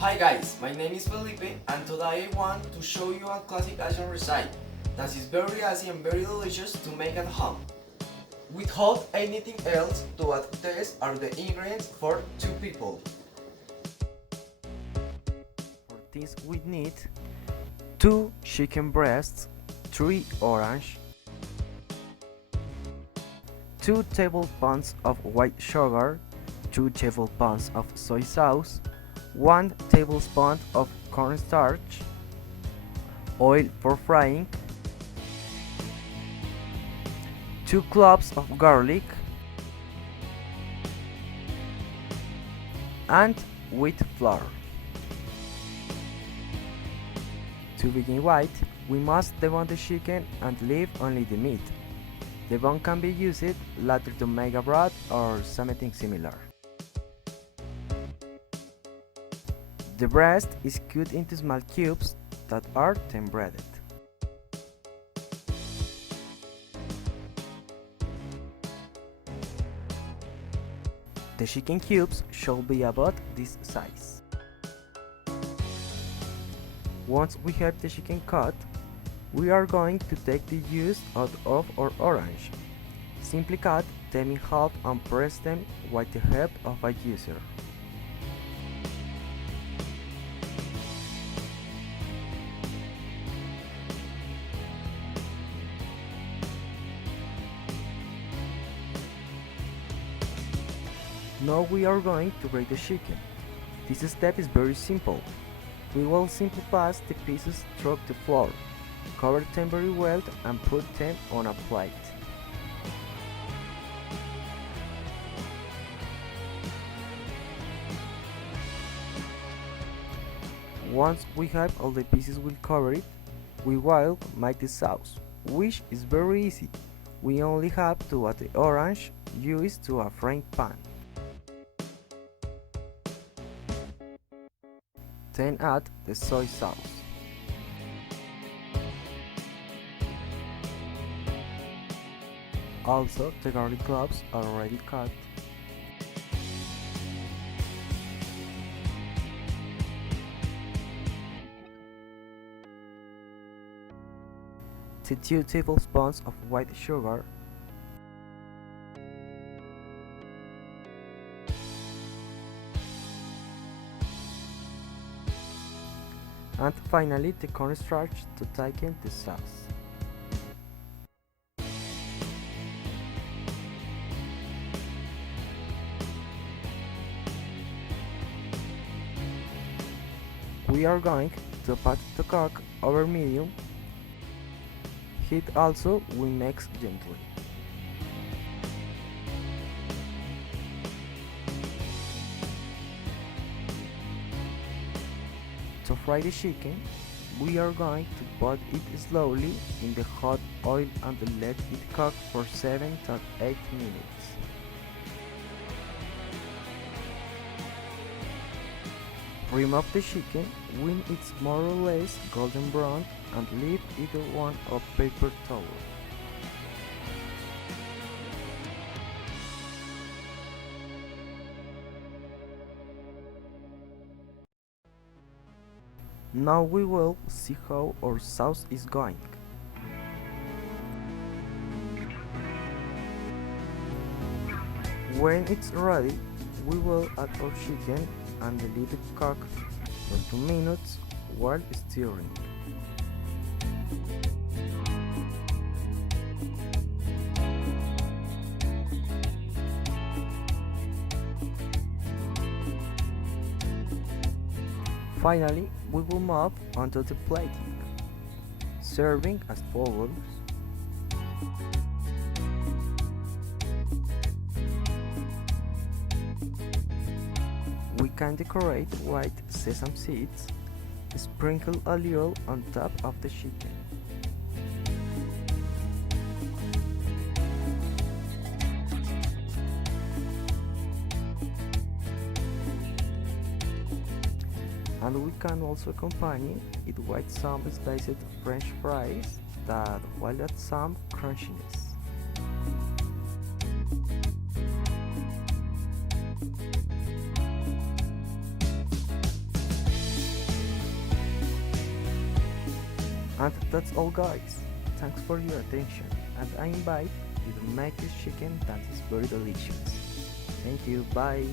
Hi guys, my name is Felipe and today I want to show you a classic Asian recipe that is very easy and very delicious to make at home. Without anything else to add taste are the ingredients for 2 people. For this we need 2 chicken breasts, 3 orange, 2 tablespoons of white sugar, 2 tablespoons of soy sauce, 1 tablespoon of cornstarch, oil for frying, 2 cloves of garlic, and wheat flour. To begin with, we must debone the chicken and leave only the meat. The bone can be used later to make a broth or something similar. The breast is cut into small cubes that are then breaded. The chicken cubes should be about this size. Once we have the chicken cut, we are going to take the juice out of our orange. Simply cut them in half and press them with the help of a juicer. Now we are going to grate the chicken. This step is very simple. We will simply pass the pieces through the flour, cover them very well and put them on a plate. Once we have all the pieces well covered, we will make the sauce, which is very easy. We only have to add the orange juice to a frying pan. Then add the soy sauce. Also, the garlic cloves are already cut. The 2 tablespoons of white sugar. And finally the cornstarch to thicken the sauce. We are going to put the cook over medium. Heat also we mix gently. To fry the chicken, we are going to put it slowly in the hot oil and let it cook for 7 to 8 minutes. Remove the chicken when it's more or less golden brown and leave it on a paper towel. Now we will see how our sauce is going. When it's ready, we will add our chicken and leave it cook for 2 minutes while stirring. Finally, we will move on to the plating, serving as follows. We can decorate with sesame seeds, sprinkle a little on top of the chicken. And we can also accompany it with some sliced French fries that will add some crunchiness. And that's all, guys. Thanks for your attention, and I invite you to make this chicken that is very delicious. Thank you, bye.